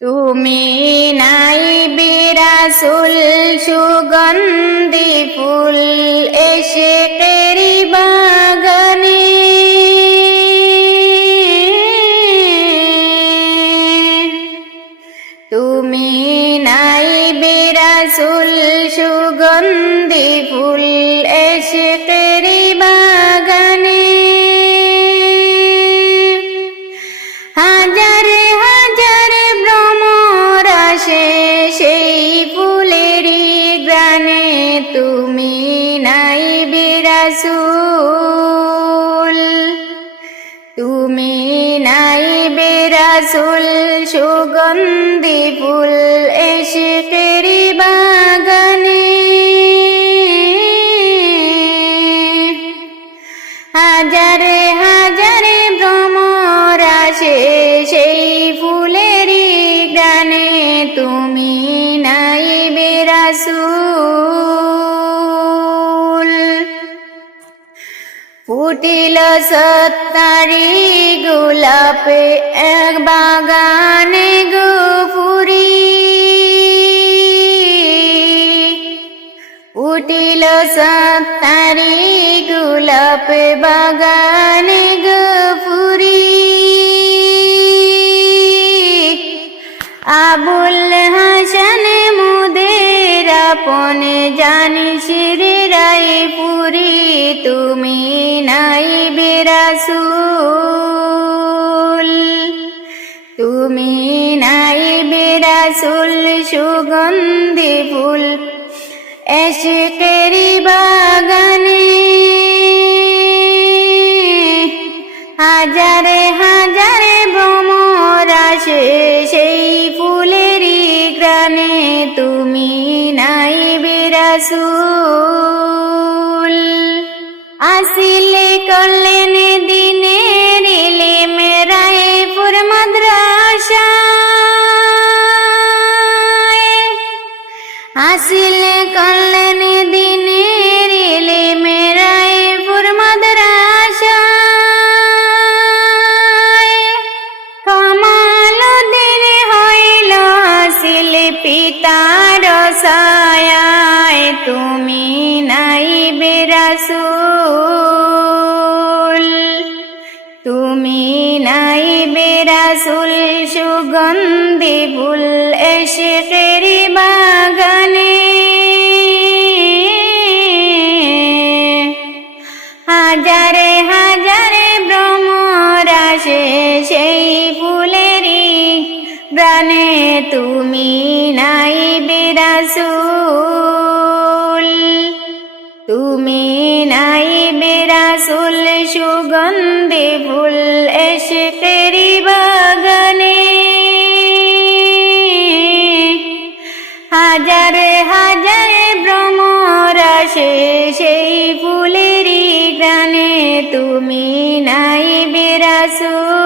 তুমি নাই বিরাসুল সুগন্ধি ফুল এসে তেরি বাগানে, তুমি নাই বিরাসুল সুগন্ধি ফুল এসে তেরি বাগানে। হাজারে হাজারে ভ্রমর আসে সেই ফুলেরই গ্রানে, তুমি নাই বিরাসুল, তুমি নাই বিরাসুল সুগন্ধি ফুল এসে তেরি বাগানে। হাজারে হাজারে ভ্রমর আসে সেই ফুলেরই গানে, তুমি নাই বিরাসুল। ফুটিল সত্তারি গোলাপে এক বাগানে গো ফুরি, ফুটিল সত্তারি গোলাপে বাগানে গো ফুরি। আবুল হাসান মুদের আপনে জানিস রে রায়পুরি, তুমি নাই বিরাসুল, তুমি নাই বিরাসুল সুগন্ধি ফুল এসে তেরি বাগানে। হাজারে হাজারে ভ্রমর আসে সেই ফুলেরই গ্রানে, তুমি নাই বিরাসুল। আসিলে করলেন দিনের ইলমে রায়পুর মাদ্রাসায়, আসিলে করলেন দিনের ইলমে রায়পুর মাদ্রাসায়। কামালউদ্দিন হইল আসিলে পিতার ছায়ায়, তুমি নাই বিরাসুল, তুমি নাই বিরাসুল সুগন্ধি ফুল এসে তেরি বাগানে। হাজারে হাজারে ভ্রমর আসে সেই ফুলেরই গ্রানে, তুমি নাই বিরাসুল, তুমি নাই বিরাসুল সুগন্ধি ফুল এসে তেরি বাগানে। হাজারে হাজারে ভ্রমর আসে সেই ফুলেরই গ্রানে, তুমি নাই বিরাসুল।